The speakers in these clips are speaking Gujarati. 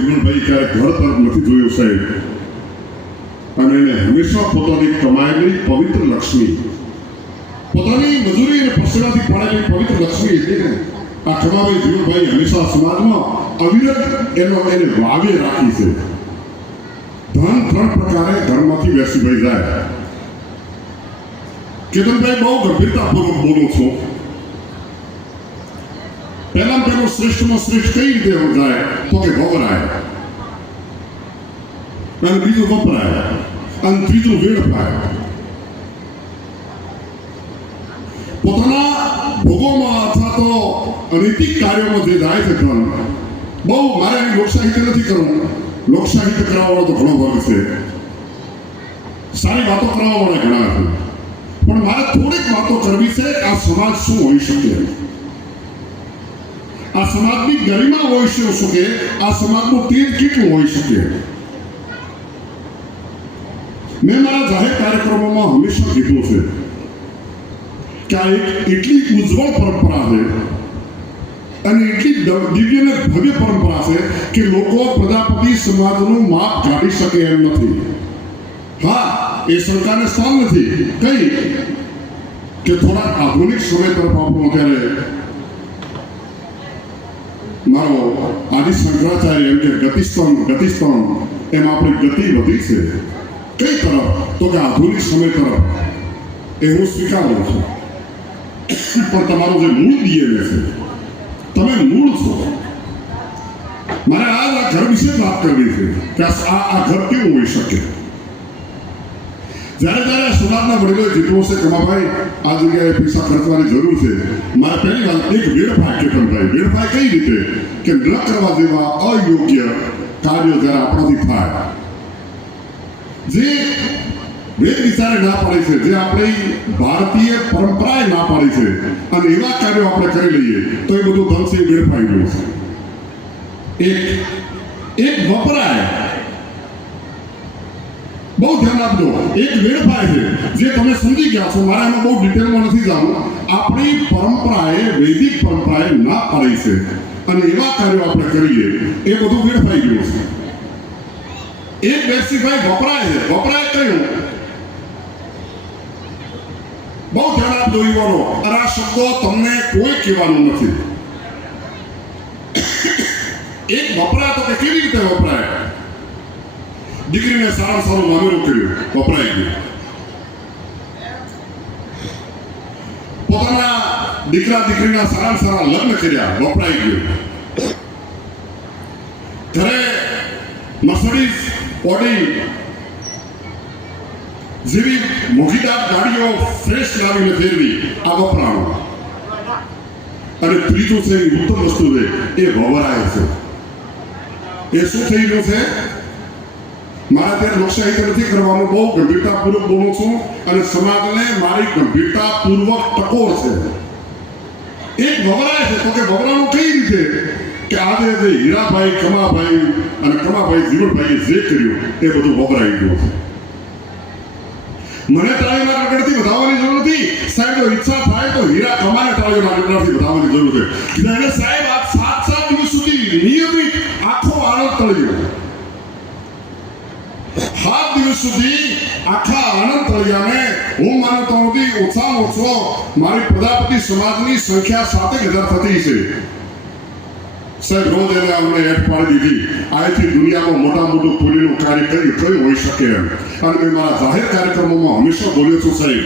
જીવનભાઈ ક્યારેક ઘર તરફ નથી જોયું સાહેબ, અને એને હંમેશા પોતાની કમાયેલી પવિત્ર લક્ષ્મી, પોતાની મજૂરી અને પરસેવાથી પાડેલી પવિત્ર લક્ષ્મી હતી ને, આ ખમાભાઈ જીવનભાઈ હંમેશા સમાજમાં અવિરત એને વાવે રાખી છે. ધન 3 પ્રકારે ઘરમાંથી વેસીભાઈ જાય. કેતનભાઈ બહુ ગંભીરતાપૂર્વક બોલો છો. પહેલા પેલો શ્રેષ્ઠમાં શ્રેષ્ઠ કઈ રીતે જાય તો કે ગૌરાય, અને બીજું વપરાય, અને ત્રીજું વેડફાય. પોતાના ભોગોમાં અથવા તો અનૈતિક કાર્યોમાં જે જાય છે ધન, બહુ મારે એની લોકસાહિત્ય નથી કરવું. લોકસાહિત્ય કરાવવાનો તો ઘણો વર્ગ છે, સારી વાતો કરાવવાવાળા ઘણા છે, પણ મારે થોડીક વાતો કરવી છે. આ સમાજ શું હોઈ શકે, આ સમાજની ગરિમા હોઈ શકે, આ સમાજનું તેજ કેટલું હોઈ શકે. મેં મારા જાહેર કાર્યક્રમોમાં હંમેશા કીધું છે કે આ એક એટલી ઉજ્જવળ પરંપરા છે અને એટલી દિવ્ય અને ભવ્ય પરંપરા છે કે લોકો પ્રજાપતિ સમાજનું માપ કાઢી શકે એમ નથી. હા, એ સરકારને સ્થાન નથી કઈ કે થોડા આધુનિક સમય તરફ આપણું અત્યારે મારો આદિ શંકરાચાર્ય એમ કે ગતિસ્તંભ એમ આપણી ગતિ વધી છે. કઈ તરફ તો કે આધુનિક સમય તરફ. એ હું સ્વીકારું છું, પણ તમારો જે મૂળ ડીએનએ છે, તમે મૂળ છો. મારે આ ઘર વિશે વાત કરવી છે કે આ ઘર કેવું હોઈ શકે. જ્યારે સમાજના વડીલોએ કીધું હશે કમાભાઈ આ જગ્યાએ પૈસા ખર્ચવાની જરૂર છે, મારે પહેલી વાત એક વેડફાય કેતનભાઈ, વેડફાય કઈ રીતે કે ન કરવા જેવા અયોગ્ય કાર્યો જ્યારે આપણાથી થાય, જે વેદ વિચારે ના પાડે છે, જે આપણી ભારતીય પરંપરાએ ના પાડી છે, અને એવા કાર્યો આપણે કરી લઈએ તો એ બધું ધન છે વેડફાઈ ગયું છે. એક વપરાય, બહુ ધ્યાન આપજો, એક વેડફાય છે જે તમે સમજી ગયા છો. મારે એમાં બહુ ડિટેલમાં નથી જવું. આપણી પરંપરાએ, વૈદિક પરંપરાએ ના પાડી છે અને એવા કાર્યો આપણે કરીએ એ બધું વેડફાઈ ગયું છે. એક વેસીભાઈ વપરાય છે, વપરાય કયું બહુ ધ્યાન આપજો યુવાનો. અને આ શબ્દો તમને કોઈ કહેવાનું નથી. એક વપરાય તો કે કેવી રીતે વપરાય? દીકરીને સારું મામેરું કર્યું, વપરાઈ ગયું. પોતાના દીકરા દીકરીના સારા લગ્ન કર્યા, વપરાઈ ગયું. ઘરે મર્સિડીઝ, ઓડી જેવી મોઘીદાર ગાડીઓ ફ્રેશ લાવીને ફેરવી, આ વપરાણું. અને ત્રીજું છે ઉત્તમ વસ્તુ છે એ વવરાય છે. એ શું થઈ ગયું છે? મારે ત્યારે લોકશાહી નથી કરવાનું, બહુ ગંભીરતાપૂર્વક બોલું છું અને સમાજને મારી ગંભીરતાપૂર્વક ટકોર છે. એક વવરાય છે તો કે વવરાનું કઈ રીતે કે આજે જે હીરાભાઈ, કમાભાઈ જીવનભાઈએ જે કર્યું એ બધું વવરાઈ ગયું છે. મને તાળીના ગગડથી વધાવવાની જરૂર નથી સાહેબ. જો ઈચ્છા થાય તો હીરા કમાને તાળીના ગગડથી વધાવવાની જરૂર છે. એને સાહેબ આ 7 દિવસ સુધી નિયમિત આખો આનંદ તળ્યો, 7 દિવસ સુધી આખા આનંદ તળિયાને હું માનતો નથી ઓછામાં ઓછો મારી પ્રજાપતિ સમાજની સંખ્યા 7,000 થતી છે સાહેબ. રોજ એને અમને એડ પાડી દીધી. આથી દુનિયામાં મોટું પુણ્યનું કાર્ય કયું હોઈ શકે એમ. અને મેં મારા જાહેર કાર્યક્રમોમાં હંમેશા બોલ્યો છું સાહેબ,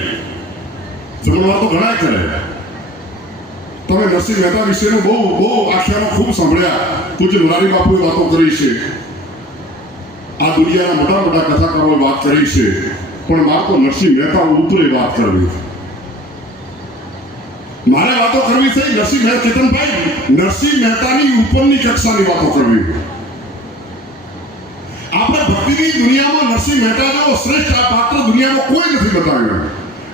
જમણવાર તો ઘણા કરે. તમે નરસિંહ મહેતા વિશેનું બહુ આખ્યાનો ખૂબ સાંભળ્યા. પૂજ્ય મોરારી બાપુએ વાતો કરી છે, આ દુનિયાના મોટા કથાકારોએ વાત કરી છે, પણ મારે તો નરસિંહ મહેતા ઉપર વાત કરવી. મારે વાતો કરવી છે નરસિંહ મહેતા, કેતનભાઈ નરસિંહ મહેતાની ઉપરની કક્ષાની વાતો કરવી. આપણે ભક્તિની દુનિયામાં નરસિંહ મહેતા જેવો શ્રેષ્ઠ આ પાત્ર દુનિયામાં કોઈ નથી બતાવ્યો.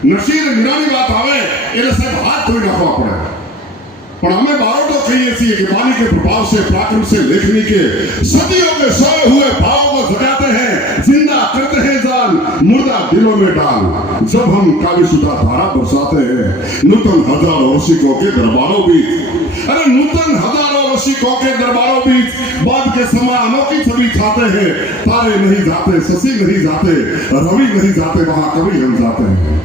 નરસિંહ અને મીરાની વાત આવે એટલે સાહેબ હાથ ધોઈ નાખવા પડે. પણ અમે बारोटो कहिए છીએ कि वाणी के प्रभाव से पराक्रम से लेखनी के सदियों के सोए हुए भाव को जगाते हैं, जिंदा करते हैं जान मुर्दा दिलों में डाल जब हम काली सुधा धारा बरसाते हैं नूतन हजारों रसिकों के दरबारों बीच अरे नूतन हजारों रसिकों के दरबारों बीच बाद के समय अनोखी छवि छाते हैं तारे नहीं जाते शशि नहीं जाते रवि नहीं जाते वहां कवि हम जाते हैं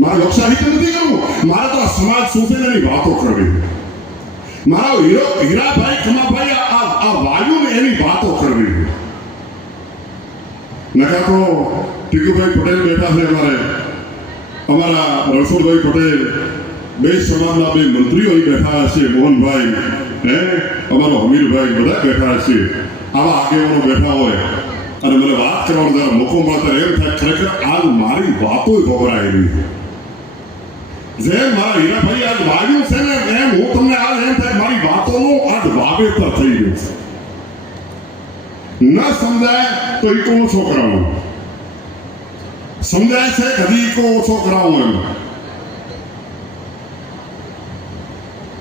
मारे लोकशाही तो नहीं करूं मारे तो समाज सोचे नहीं बातों करवी मारा हीरा भाई खमा भाई आ वायु ने एनी बातों करवी नका तो ટીકુ ભાઈ પટેલ બેઠા છે અમારા રણછોડભાઈ પટેલ બે સમાજના બે મંત્રીઓ અહીં બેઠા છે મોહનભાઈ હે અમારો હમીરભાઈ બધા બેઠા છે આવા આગેવાનો બેઠા હોય અને મને વાત કરવાનો જરા મોકો મળે એમ થાય ખરેખર આજ મારી વાતો ગભરાયેલી જેમ મારા હીરાભાઈ આજ વાગ્યું છે ને એમ હું તમને આજ એમ થાય મારી વાતોનું આજ વાવેતર થઈ ગયું છે ન સમજાય તો ઈકો ઓછો કરાવો સમજાય છે કદી ઈકો ઓછો કરાવો એમ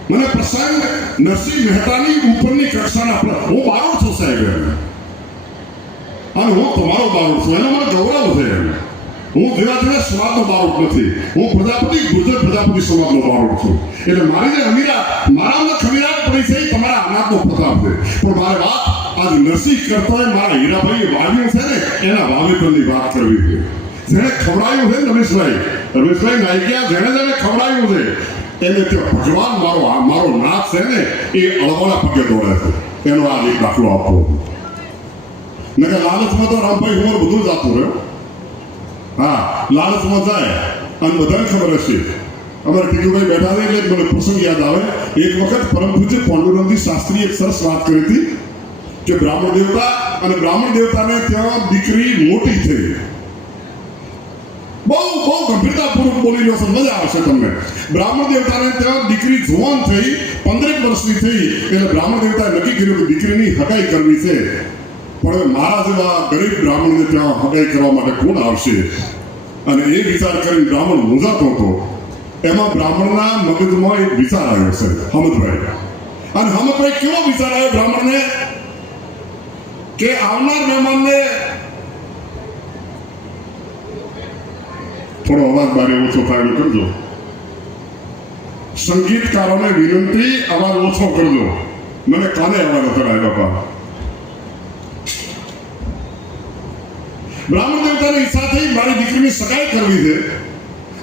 મને પ્રસંગ નરસિંહ મહેતાની ઉપરની કક્ષાના હું બારોટ છું સાહેબ અને હું તમારો બારોટ છું એનો મને ગૌરવ છે હું ધીરા ધીરા સમાજનો બારોટ નથી હું પ્રજાપતિ ગુર્જર પ્રજાપતિ સમાજનો બારોટ છું એટલે મારી જે અમીરા મારામાં ખમીરાત પડી છે એ તમારા અનાજનો પ્રતાપ છે પણ મારે વાત આજ નરસિંહ કરતો હોય મારા હીરાભાઈએ વાવ્યું છે ને એના વાવેતરની વાત કરવી છે જેને ખવડાયું છે રમેશભાઈ નાયકિયા જેને ખવડાયું છે એને તે ભગવાન મારો નાથ છે ને એ અળવાના પગે દોડે છે એનો આ એક દાખલો આપો નકર લાલચમાં તો રામભાઈ હુમર બધું જાતું રહ્યું હા લાલચમાં જાય અને બધાને ખબર હશે અમારા ટીકુભાઈ બેઠા છે એટલે મને પ્રસંગ યાદ આવે એક વખત પરમ પૂજ્ય પાંડુરંગજી શાસ્ત્રી એક સરસ વાત કરી હતી કે બ્રાહ્મણ દેવતાને ત્યાં દીકરી મોટી થઈ બહુ ગંભીરતાપૂર્વક બોલી રહ્યો છે મજા આવશે તમને બ્રાહ્મણ દેવતાને ત્યાં દીકરી જુવાન થઈ 15 વર્ષની થઈ એટલે બ્રાહ્મણ દેવતાએ નક્કી કર્યું કે દીકરીની હગાઈ કરવી છે પણ મારા જેવા ગરીબ બ્રાહ્મણને ત્યાં હગાઈ કરવા માટે કોણ આવશે અને એ વિચાર કરીને બ્રાહ્મણ મૂંઝાતો હતો એમાં બ્રાહ્મણના મગજમાં એક વિચાર આવ્યો છે હમદભાઈ અને હમદભાઈ કેવો વિચાર આવ્યો બ્રાહ્મણને કે આવનાર મહેમાનને થોડો અવાજ બારે ઓછો થાય કરજો સંગીતકારોને વિનંતી અવાજ ઓછો કરજો મને કાને અવાજ કરાય બાપા બ્રાહ્મણ દેવતાની ઈચ્છા થઈ મારી દીકરીની સગાઈ કરવી છે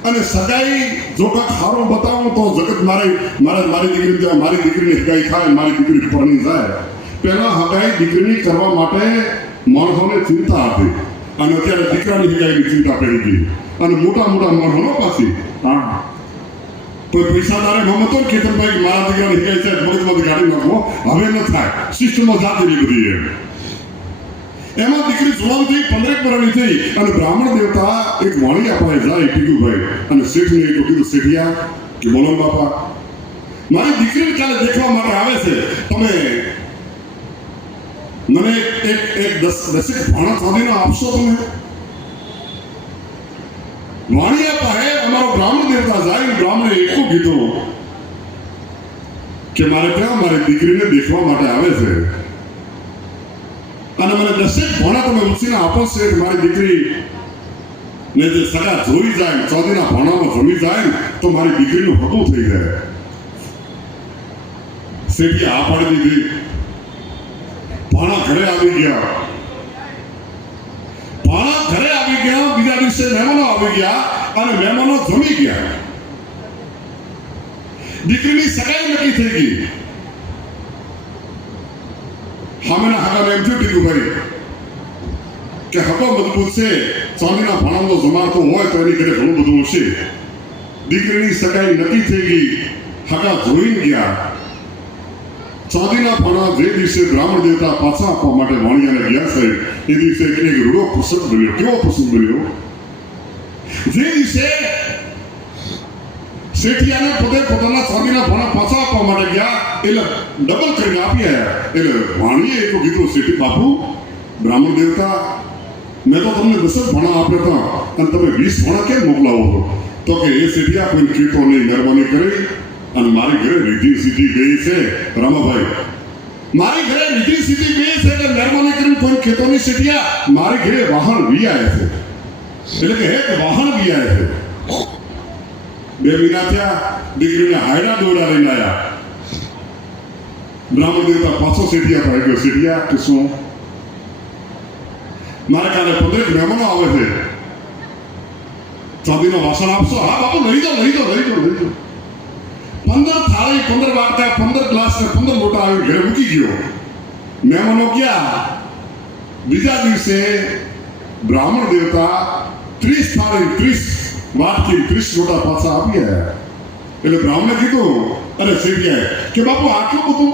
અને સગાઈ જો કાંક સારો બતાવો તો જગત મારી દીકરીની હગાઈ થાય મારી દીકરી પરણી જાય પહેલા હગાઈ દીકરીની કરવા માટે માણસોને ચિંતા હતી અને અત્યારે દીકરાની હગાઈની ચિંતા પડી ગઈ અને મોટા માણસો પાછી હા કોઈ પૈસાદારે મમતો કેતનભાઈ મારા દીકરાની હગાઈ છે મગજમાંથી કાઢી નાખો હવે ન થાય સિસ્ટમો જાતેલી બધી એમાં દીકરી જુવાન થઈ 15 વર્ષની થઈ અને બ્રાહ્મણ દેવતા એક વાણિયા પાસે જાય ટીકુભાઈ અને શેઠને એ કીધું શેઠિયા કે બોલો બાપા મારી દીકરીને કાલે દેખવા માટે આવે છે તમે મને એક દસેક ભાણા ચાંદીનો આપશો તમે વાણિયા પાસે અમારો બ્રાહ્મણ દેવતા જાય બ્રાહ્મણે એટલું કીધું કે મારે ત્યાં મારી દીકરીને દેખવા માટે આવે છે અને મને દસેક ભાણા તમે ઉછીને આપો શેઠ મારી દીકરી ને જે સગા જોઈ જાય ચોદીના ભાણામાં જમી જાય તો મારી દીકરીનું હકું થઈ જાય શેઠી આ પાડી દીધી ભાણા ઘરે આવી ગયા બીજા દિવસે મહેમાનો આવી ગયા અને મહેમાનો જમી ગયા દીકરીની સગાઈ નક્કી થઈ ગઈ હામેના હાકાને એમ થયું ટીકુભાઈ કે હકો મજબૂત છે ચાંદીના ભાણાનો જમાડતો હોય તો એની ઘરે ઘણું બધું હશે દીકરીની સગાઈ નક્કી થઈ ગઈ હકા જોઈને ગયા ચાંદીના ભાણા જે દિવસે બ્રાહ્મણ દેવતા પાછા આપવા માટે વાણિયાને ગયા છે એ દિવસે એક રૂડો પ્રસંગ બન્યો કેવો પ્રસંગ બન્યો જે દિવસે શેઠિયાને પોતાના ચાંદીના ભાણા પાછા આપવા માટે ગયા એટલે ડબલ કરીને આપી આવ્યા એટલે વાણીએ એટલું કીધું શેઠી બાપુ બ્રાહ્મણ દેવતા મેં તો તમને 10 ભાણા આપ્યા હતા અને તમે 20 ભાણા કેમ મોકલાવો છો તો કે એ શેઠિયા કોઈ કીધો નહીં મહેરબાની કરી અને મારી ઘરે રીતિ સીધી ગઈ છે રામાભાઈ મારી ઘરે રીતિ સીધી ગઈ છે એટલે મહેરબાની કરીને કોઈ કહેતો નહીં શેઠિયા મારી ઘરે વાહન વી આવ્યા છે એટલે કે એક વાહન ગયા છે 2 મહિના થયા દીકરીને હાયડા દોડા લઈને આવ્યા બ્રાહ્મણ દેવતા પાછો સેઠિયા થઈ ગયો સેઠિયા કે શું મારા કારણે 15 મહેમાનો આવે છે ચાંદીનો વાસણ આપશો હા બાપુ લઈ જાઓ 15 થાળી 15 વાટકા 15 ગ્લાસ ને 15 લોટા આવી ઘરે મૂકી ગયો મહેમાનો ગયા બીજા દિવસે બ્રાહ્મણ દેવતા 30 થાળી 30 વાટકી 30 લોટા પાછા આપ્યા એટલે બ્રાહ્મણે કીધું અરે સેઠિયાએ કે બાપુ આટલું બધું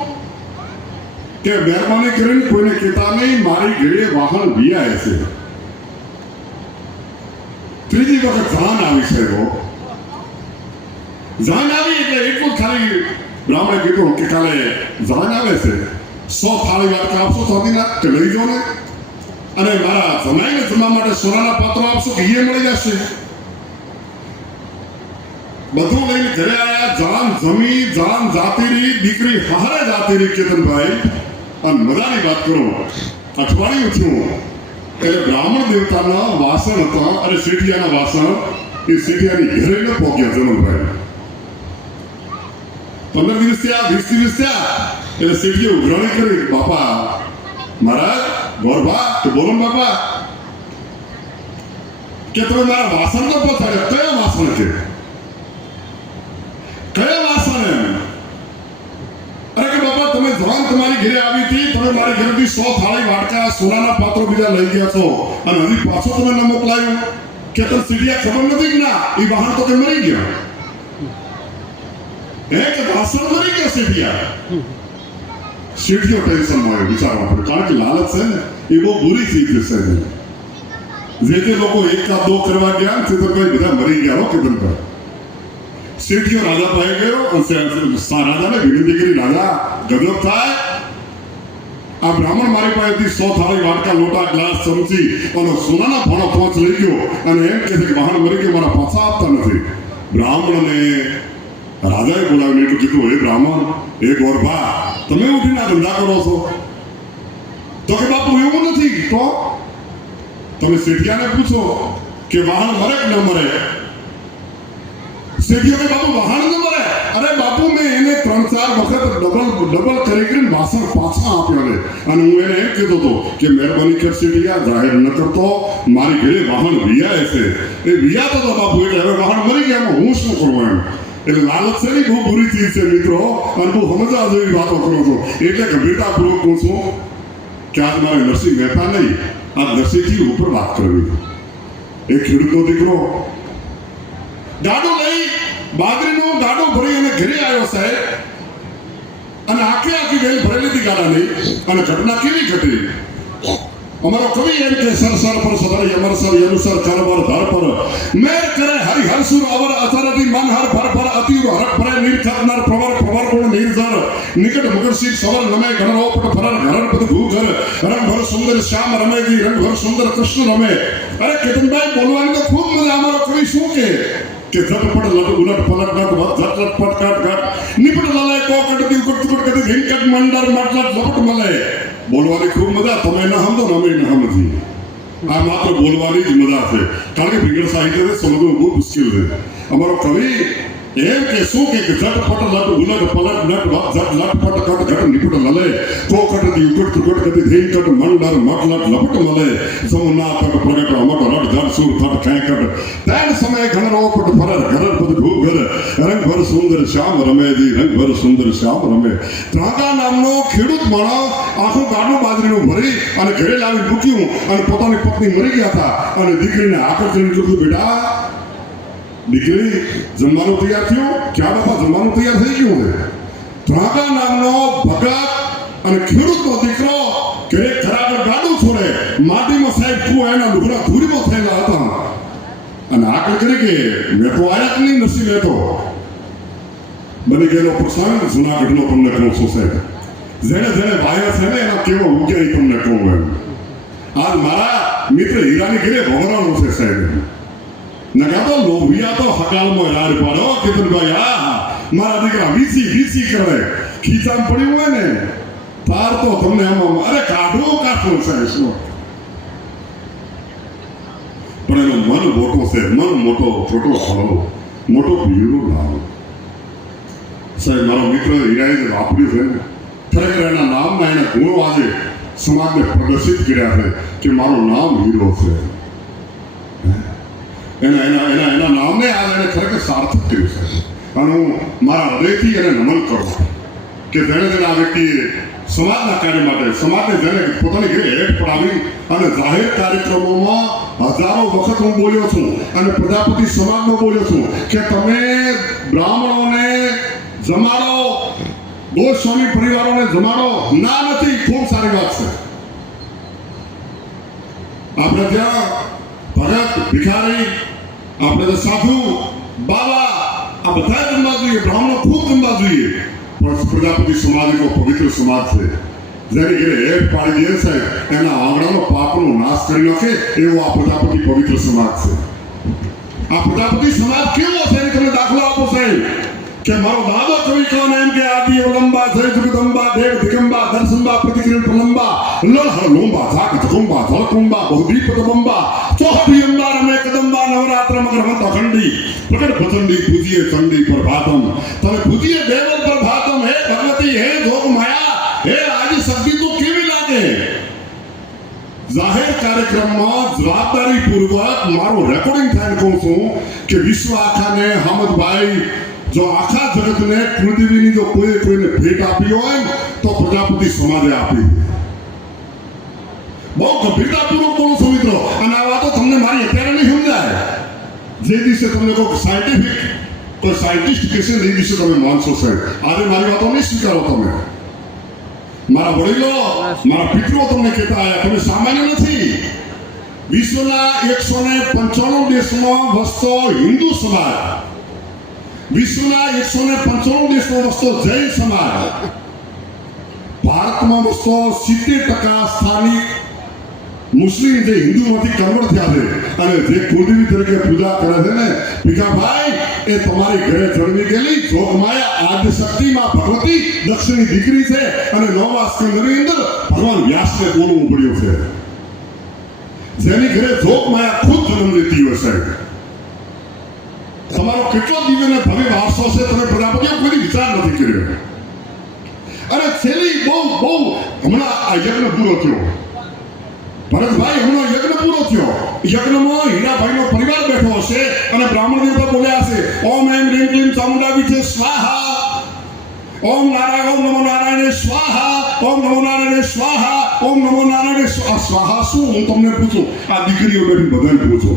કે મહેરબાની કરીને કોઈને કહેતા નહીં મારી ઘરે વાહન વિયાય છે ત્રીજી વખત જાન આવી સાહેબો જાન આવી એટલે એટલું ખાલી બ્રાહ્મણે કીધું કે કાલે જાન આવે છે 100 થાળી વાટકા આપશો ચાંદીના કે લઈ જાઓ ને અને મારા જમાઈને જમવા માટે સોનાના પાત્રો આપશો કે એ મળી જશે બધું લઈને ઘરે આવ્યા જાન જમી જાન જાતીરી દીકરી હારે જાતીરી કેતનભાઈ અને મજાની વાત કરો અઠવાડિયું થયું એટલે બ્રાહ્મણ દેવતાના વાસણ હતા અને શેઠિયાના વાસણ એ શેઠિયાની ઘરે ન પહોંચ્યા જમલભાઈ 15 દિવસ થયા 20 દિવસ થયા એટલે શેઠિયો ઉઘરાણી કરી બાપા મહારાજ ગોરબા તો બોલો ને બાપા કે તમે મારા વાસણ તો પહોંચાડ્યા કયો વાસણ છે કયા વાસણ એમ અરે કે બાપા તમે જવાન તમારી ઘરે આવી હતી તમે મારી ઘરેથી 100 થાળી વાટકા સોનાના પાત્રો બીજા લઈ ગયા છો અને હજી પાછો તમે ન મોકલાયું કે તને સીડિયા ખબર નથી કે ના એ વાહન તો કે મરી ગયા કે વાસણ મરી ગયા સીડિયા સીડિયો ટેન્શનમાં આવ્યો વિચારવા પડે કારણ કે લાલચ છે ને એ બહુ બુરી ચીજ છે જે તે લોકો એકા દો કરવા ગયા તે તો ભાઈ બધા મરી ગયા હો કે તને શેઠિયો રાજા પાસે ગયો રાજાને વિનંતી કરી રાજા ગજબ થાય આ બ્રાહ્મણ મારી પાસેથી 100 થાળી વાટકા લોટા ગ્લાસ ચમચી અને સોનાના ભાણો પહોંચ લઈ ગયો અને એમ કહે છે કે વાહન મરી ગયો મારા પાછા આપતા નથી બ્રાહ્મણને રાજાએ બોલાવીને એટલું કીધું હે બ્રાહ્મણ હે ગોરભા તમે ઉઠીને આ ધંધા કરો છો તો કે બાપુ એવું નથી તો તમે શેઠિયાને પૂછો કે વાહન મરે કે ન મરે શેઠિયો કે બાપુ વાહન ન મરે અરે બાપુ મેં એને 3-4 વખત ડબલ કરીને વાસણ પાછા આપ્યા ને અને હું એને એમ કહેતો હતો કે મહેરબાની કર શેઠિયા જાહેર ન કરતો મારી ઘરે વાહન વિયાય છે એ વિયાતો તો બાપુ એટલે હવે વાહન મરી ગયા હું શું કરું એમ એટલે લાલચ છે ને બહુ બુરી ચીજ છે મિત્રો અને બહુ સમજવા જેવી વાતો કરો છો એટલે ગંભીરતાપૂર્વક કહું છું કે આજ મારે નરસિંહ મહેતા નહીં આ નરસિંહજી ઉપર વાત કરવી એ ખેડૂતનો દીકરો ગાડું લઈ બાજરીનું ગાડું ભરી અને ઘરે આવ્યો સાહેબ અને આખી વેલ ભરેલી હતી ગાડાની અને ઘટના કેવી ઘટી અમારો કવિ એમ કે સર પર સદરી અમર સર યનુસર કરવર ધર પર મેર કરે હરિ હરસુર અવર અચરતી મન હર ભર પર અતિર હરક ભરે નિર્ખતનર પ્રવર ગુણ નિર્જર નિકટ મુગરશીર સવર નમે ગણરોપટ ફરર ઘરર પદ ભૂઘર રંગ ભર સુંદર શ્યામ રમે જી રંગ ભર સુંદર કૃષ્ણ રમે અરે કેતનભાઈ બોલવાની તો ખૂબ મજા અમારો કવિ શું કે ઝટપટ લટ ઉલટ પલટ નટ ઝટપટ કટ કટ નિપટ લલાય કો કટતી ઉકટ ઉકટ કટી ધીનકટ મંડર મટલટ લપટ મલે બોલવાની ખૂબ મજા તમે ન સમજો ને અમે ન સમજી આ માત્ર બોલવાની જ મજા છે કારણ કે વિજ્ઞાન સાહિત્ય સમજવું બહુ મુશ્કેલ છે અમારો કવિ એમ કે શું કે ઝટપટ લટ ઉલટ પલટ નટ ઝટપટ કટ ઘટ નિપટ લલે કો કટતી ઉકટ ઉકટ કટી ધીનકટ મંડર મટલટ લપટ મલે સમુના કટ પ્રગટ અમટ રટ ધર સુર થટ ખેંકટ તેન સમય ઘણરોપટ ફરર ઘરર પદ ભૂઘર રંગ ભર સુંદર શ્યામ રમે જી રંગ ભર સુંદર શ્યામ રમે ત્રાગા નામનો ખેડૂત માણસ આખું ગાડું બાજરીનું ભરી અને ઘરે લાવી મૂક્યું અને પોતાની પત્ની મરી ગયા હતા અને દીકરીને આકર્ષણ કરીને કીધું બેટા દીકરી જમવાનું તૈયાર થયું ક્યાં બાપા જમવાનું તૈયાર થઈ ગયું છે ત્રાગા નામનો ભગત અને ખેડૂતનો દીકરો ઘરે ઘરાગર ગાડું છોડે માટીમાં સાહેબ તું એના લુગડા ધૂળીમાં થયેલા હતા અને આગળ કરી કે મેં તો આયા જ નહીં નસી લેતો બની ગયેલો પ્રસંગ જુનાગઢનો તમને કહું છું સાહેબ જેને ભાઈઓ છે ને એના કેવો ઉગ્યા તમને કહું એમ આજ મારા મિત્ર હીરાની ઘરે ભવરાણું છે સાહેબ નકા તો લોભિયા તો હકાલમાં યાર પાડો કેતનભાઈ આ મારા દીકરા વીસી કરે ખીચામાં પડ્યું હોય ને તાર તો તમને આમાં અરે કાઢો સાહેબ શું પણ એનો મન મોટો છે, મન મોટો છોટો ફળો મોટો પીરો લાવો. સાહેબ મારો મિત્ર હીરાએ જે વાપર્યું છે ને, ખરેખર એના નામના એના ગુણો આજે સમાજને પ્રદર્શિત કર્યા છે કે મારું નામ હીરો છે. એના એના એના એના નામને આજે એને ખરેખર સાર્થક કર્યું છે. અને હું મારા હૃદયથી એને નમન કરું કે જેને આ વ્યક્તિએ સમાજના કાર્ય માટે સમાજને જેને પોતાની ઘરે હેઠ પડાવી અને જાહેર કાર્યક્રમોમાં હજારો વખત હું બોલ્યો છું અને પ્રજાપતિ સમાજમાં બોલ્યો છું કે તમે બ્રાહ્મણોને જમાડો, ગોસ્વામી પરિવારોને જમાડો. ના નથી, ખૂબ સારી વાત છે. આપણે ત્યાં ભગત, ભિખારી, આપણે તો સાધુ, બાબા, આ બધા જમવા જોઈએ, બ્રાહ્મણો ખૂબ જમવા જોઈએ. પણ પ્રજાપતિ સમાજ એવો પવિત્ર સમાજ છે જેની ઘરે હેઠ પાડી દે સાહેબ એના આંગણાનો પાપનો નાશ કરી નાખે એવો આ પ્રજાપતિ પવિત્ર સમાજ છે. આ પ્રજાપતિ સમાજ કેવો છે એની તમે દાખલો આપો સાહેબ કે મારો દાદો કવિ કોણ એમ કે આદિ અવલંબા જય જગદંબા દેવ દિગંબા દર્શંબા પ્રતિક્રિયા પ્રલંબા લહ લોંબા ઝાક ઝકુંબા ઝલકુંબા બહુદીપ તબંબા ચોહટી અંબા રમે કદંબા નવરાત્ર મકર મંત અખંડી પ્રકટ ભજંડી પૂજીએ ચંડી પ્રભાતમ તમે પૂજીએ દેવ પ્રભાતમ. હે ભગવતી, હે જોગ માયા, હે આદિ શક્તિ તો કેવી લાગે. જાહેર કાર્યક્રમમાં જવાબદારી પૂર્વક મારું રેકોર્ડિંગ થાય કહું છું કે વિશ્વ આખાને હમદભાઈ જો આખા જગતને કુળદેવીની જો કોઈને ભેટ આપી હોય તો પ્રજાપતિ સમાજે આપી. બહુ ગંભીરતાપૂર્વક બોલું છું મિત્રો, અને આ વાતો તમને મારી અત્યારે નહીં સમજાય. જે દિવસે તમને કોઈ સાયન્ટિસ્ટ કહેશે ને એ દિવસે તમે માનશો સાહેબ. આજે મારી વાતો નહીં સ્વીકારો. તમે મારા વડીલો, મારા પિતરો તમને કહેતા આવ્યા, તમે સામાન્ય નથી. વિશ્વના 195 દેશમાં વસતો હિન્દુ સમાજ, વિશ્વના 195 દેશમાં વસતો જૈન સમાજ, ભારતમાં વસતો 70% સ્થાનિક મુસ્લિમ જે હિન્દુમાંથી કન્વર્ટ થયા છે અને જે કુળદેવી તરીકે પૂજા કરે છે ને ભીખાભાઈ, એ તમારી ઘરે જન્મી ગયેલી જોગમાયા આદિ શક્તિમાં ભગવતી દક્ષિણની દીકરી છે. અને 9મા સ્કંદની અંદર ભગવાન વ્યાસને બોલવું પડ્યું છે. જેની ઘરે જોગમાયા ખુદ જન્મ લેતી હોય સાહેબ. તમારો કેટલો દિવ્ય ને ભવ્ય વારસો છે, તમે પ્રજાપતિઓ કોઈ વિચાર નથી કર્યો. અને છેલ્લી બહુ હમણાં આ યજ્ઞ પૂરો થયો ભરતભાઈ, હમણાં યજ્ઞ પૂરો થયો. યજ્ઞમાં હીરાભાઈનો પરિવાર બેઠો હશે અને બ્રાહ્મણ દેવતા બોલ્યા હશે ઓમ એમ રીમ ક્લીમ ચામુંડા વિજે સ્વાહા, ઓમ નારાયણ, ઓમ નમો નારાયણ સ્વાહા, ઓમ નમો નારાયણ સ્વાહા, ઓમ નમો નારાયણ સ્વાહા. શું હું તમને પૂછું, આ દીકરીઓ બેઠી બધાને પૂછો.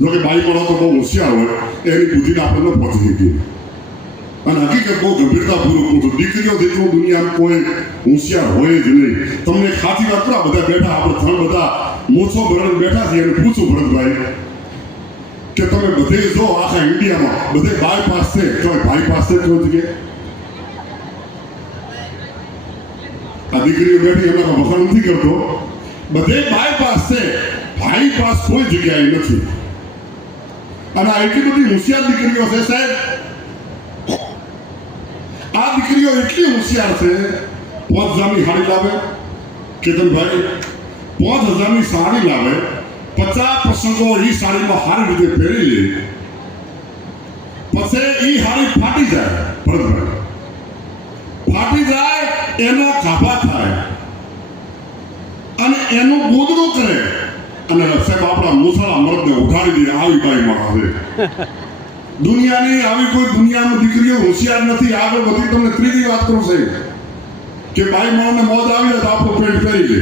જો કે બાઈ મળો તો બહુ હોશિયાર હોય, એની બુદ્ધિને આપણે ન પહોંચી શકીએ. અને હકીકત બહુ ગંભીરતાપૂર્વક કહું છું, દીકરીઓ જેટલું દુનિયામાં કોઈ હોશિયાર હોય જ નહીં. તમને ખાતી વાત કરો, બધા બેઠા આપણે ત્રણ બધા મોછો ભરણ બેઠા છીએ અને પૂછું ભરતભાઈ કે તમે બધે જો આખા ઇન્ડિયામાં બધે બાયપાસ છે, તો બાયપાસ છે કોઈ જગ્યાએ આ દીકરીઓ બેઠી એમાં વખાણ નથી કરતો. બધે બાયપાસ છે, બાયપાસ કોઈ જગ્યાએ નથી. અને આ એટલી બધી હોશિયાર દીકરીઓ છે સાહેબ. આ દીકરીઓ એટલી હોશિયાર છે, 5000ની સાડી લાવે કેતનભાઈ, 5000ની સાડી લાવે, 50 પ્રસંગો એ સાડીમાં સારી રીતે પહેરી લે, પછી એ સાડી ફાટી જાય ભરતભાઈ, ફાટી જાય એનો કાભા થાય અને એનું ગોદડું કરે અને સાહેબ આપણા મુસળા મર્દને ઉઠાડી દે. આવી બાઈમાં આવે દુનિયાની, આવી કોઈ દુનિયામાં દીકરીઓ હોશિયાર નથી. આગળ વધી તમને ત્રીજી વાત કરું સાહેબ કે બાઈ માણસને મોજ આવી જાય તો આપણો પેન્ટ પહેરી લે.